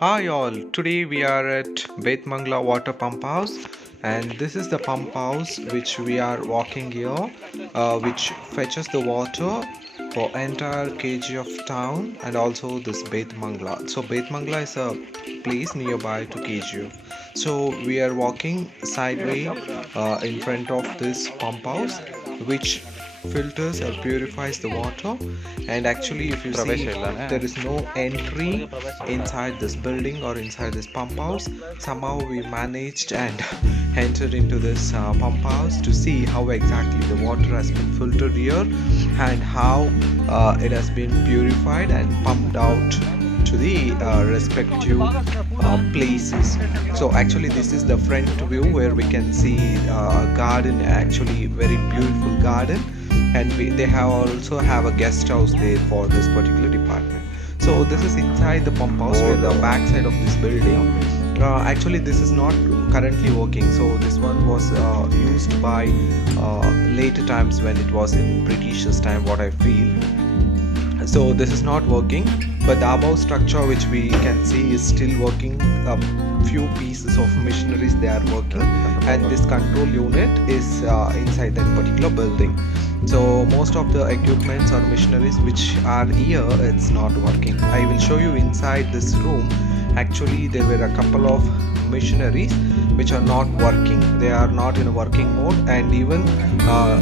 Hi all, today we are at Betmangla Water Pump House, and this is the pump house which we are walking here, which fetches the water for entire kg of town and also this Betmangla. So Betmangla is a place nearby to KGF. So we are walking sideways in front of this pump house which filters or purifies the water. And actually if you see, there is no entry inside this building or inside this pump house. Somehow we managed and entered into this pump house to see how exactly the water has been filtered here and how it has been purified and pumped out to the respective places. So actually this is the front view where we can see a garden, actually very beautiful garden, and they have also have a guest house there for this particular department. So this is inside the pump house where the back side of this building. Actually this is not currently working, so this one was used by later times when it was in British's time, what I feel. So this is not working, but the above structure which we can see is still working. A few pieces of machineries they are working, and this control unit is inside that particular building. So most of the equipments or machineries which are here, it's not working. I will show you inside this room. Actually there were a couple of machineries which are not working, they are not in a working mode. And even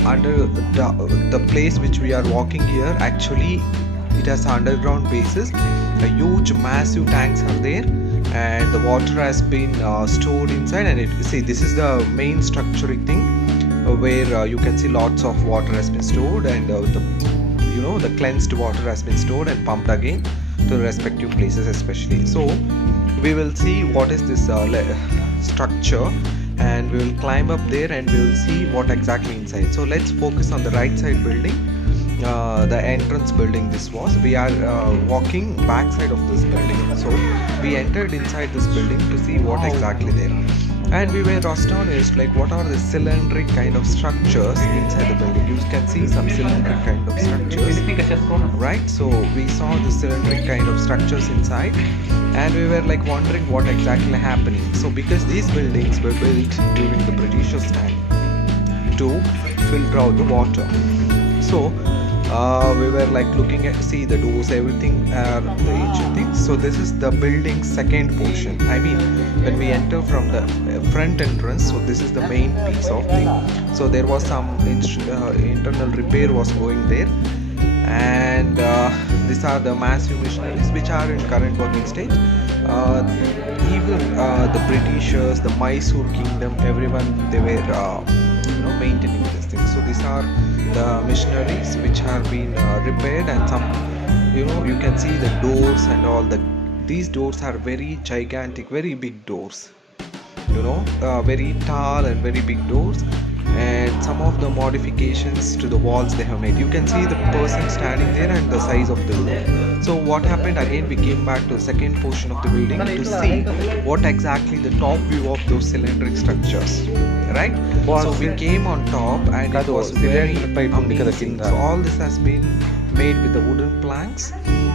under the place which we are walking here, actually it has underground basis. A huge massive tanks are there, and the water has been stored inside. And see, this is the main structuring thing where you can see lots of water has been stored, and the cleansed water has been stored and pumped again to the respective places especially. So we will see what is this structure, and we will climb up there and we will see what exactly inside. So let's focus on the right side building, the entrance building. This was, we are walking back side of this building. So we entered inside this building to see what exactly there, and we were astonished like what are the cylindric kind of structures inside the building. You can see some cylindric kind of structures, right? So we saw the cylindric kind of structures inside, and we were like wondering what exactly happening. So because these buildings were built during the British's time to filter out the water. So we were like looking at, see the doors, everything are the ancient things. So this is the building's second portion. I mean, when we enter from the front entrance, so this is the main piece of thing. So there was some internal repair was going there, and these are the massive machineries which are in current working state. Even the Britishers, the Mysore kingdom, everyone, they were maintaining this thing. So these are the machineries which have been repaired, and some, you can see the doors and all. These doors are very gigantic, very big doors, very tall and very big doors. And some of the modifications to the walls they have made, you can see the person standing there and the size of the door. So what happened, again we came back to the second portion of the building to see what exactly the top view of those cylindric structures, right? So we came on top, and it was very amazing. So all this has been made with the wooden planks,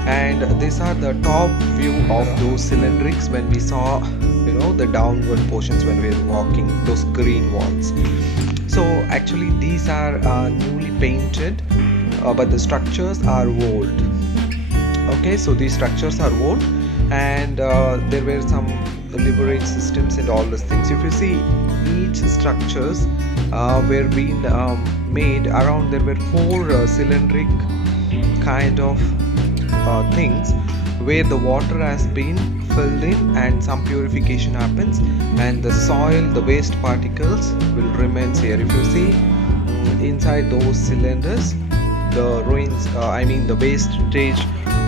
and these are the top view of those cylindrics when we saw the downward portions when we were walking, those green walls. So actually these are newly painted, but the structures are old. Okay, so these structures are old, and there were some leverage systems and all those things. If you see, each structures were being made around, there were four cylindric kind of things where the water has been filled in and some purification happens, and the soil, the waste particles will remain here. If you see inside those cylinders, the ruins, the wastage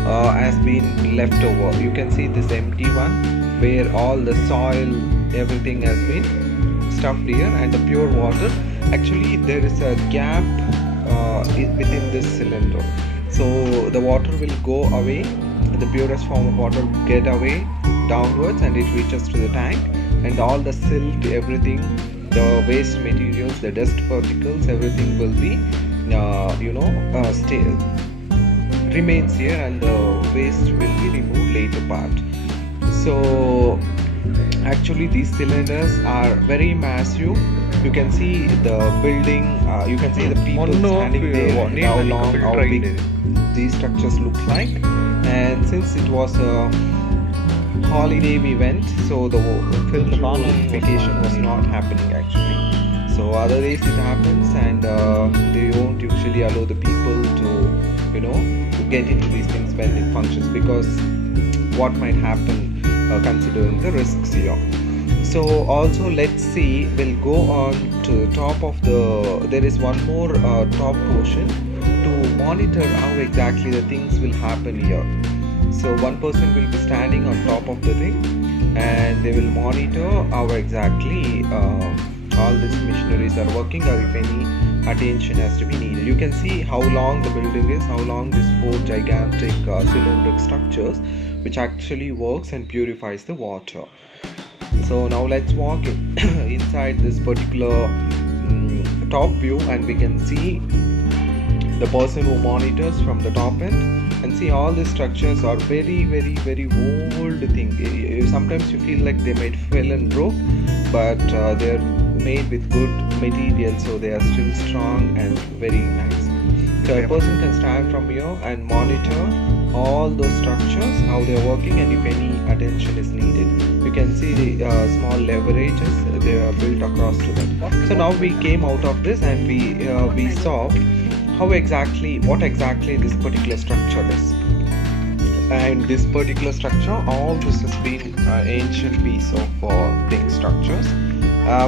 has been left over. You can see this empty one where all the soil, everything has been stuffed here, and the pure water, actually there is a gap within this cylinder. So the water will go away, the purest form of water get away downwards, and it reaches to the tank, and all the silt, everything, the waste materials, the dust particles, everything will be remains here, and the waste will be removed later part. So actually these cylinders are very massive. You can see the building, you can see the people standing there, and how long, how big these structures look like. And since it was a holiday we went, so the film vacation was not happening actually. So other days it happens, and they won't usually allow the people to, to get into these things when it functions, because what might happen considering the risks here. So also let's see, we'll go on to top of there is one more top portion to monitor how exactly the things will happen here. So one person will be standing on top of the thing, and they will monitor how exactly all these machineries are working, or if any attention has to be needed. You can see how long the building is, how long these 4 gigantic cylindrical structures, which actually works and purifies the water. So now let's walk inside this particular top view, and we can see the person who monitors from the top end, and see all these structures are very old thing. Sometimes you feel like they might fell and broke, but they're made with good material, so they are still strong and very nice. So a person can stand from here and monitor all those structures, how they are working, and if any attention is needed. You can see the small leverages, they are built across to them. So now we came out of this, and we saw what exactly this particular structure is. And this particular structure, all this has been ancient piece of thing structures.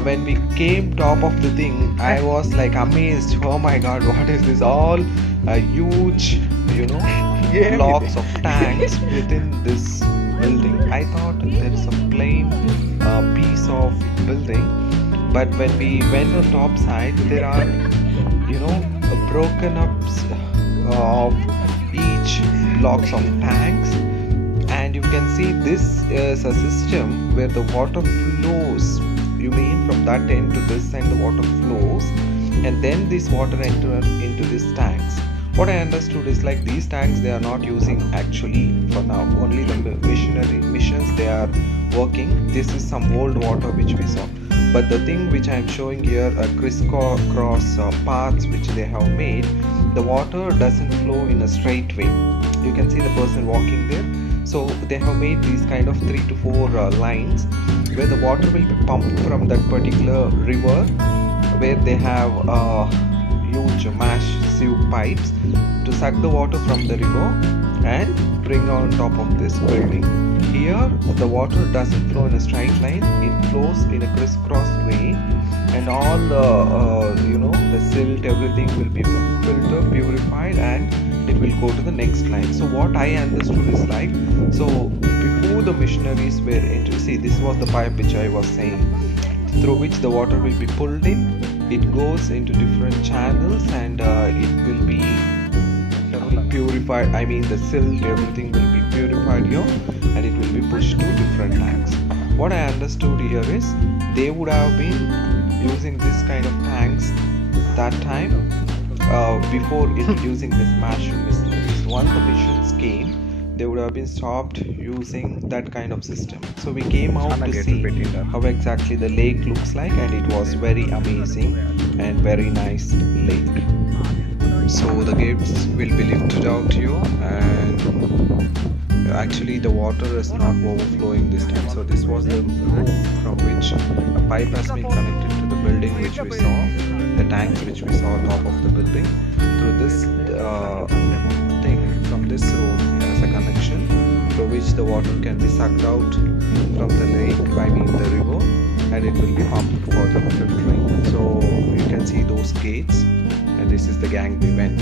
When we came top of the thing, I was like amazed. Oh my god, what is this? All huge, blocks of tanks within this building. I thought there is a plain piece of building, but when we went on top side, there are broken ups of each blocks of tanks, and you can see this is a system where the water flows. You mean from that end to this end the water flows, and then this water enter into these tanks. What I understood is like these tanks, they are not using actually for now, only the missions they are working. This is some old water which we saw, but the thing which I am showing here, a crisscross paths which they have made, the water doesn't flow in a straight way. You can see the person walking there. So they have made these kind of 3 to 4 lines where the water will be pumped from that particular river, where they have huge massive pipes to suck the water from the river and bring on top of this building. Here the water doesn't flow in a straight line, it flows in a crisscross way, and all the silt, everything will be filtered, purified, and it will go to the next line. So what I understood is like, so before the missionaries were into, see, this was the pipe which I was saying, through which the water will be pulled in. It goes into different channels, and it will be purified. I mean the silt, everything will be purified here, and it will be pushed to different tanks. What I understood here is they would have been using this kind of tanks that time before introducing this massive machineries. Once the missions came, they would have been stopped using that kind of system. So we came out to see how exactly the lake looks like, and it was very amazing and very nice lake. So the gates will be lifted out here, and actually the water is not overflowing this time. So this was the room from which a pipe has been connected to the building which we saw, the tanks which we saw on top of the building. Through this thing, from this room has a connection through which the water can be sucked out from the lake, I mean the river, and it will be pumped for the filtering. So you can see those gates, and this is the gang we went.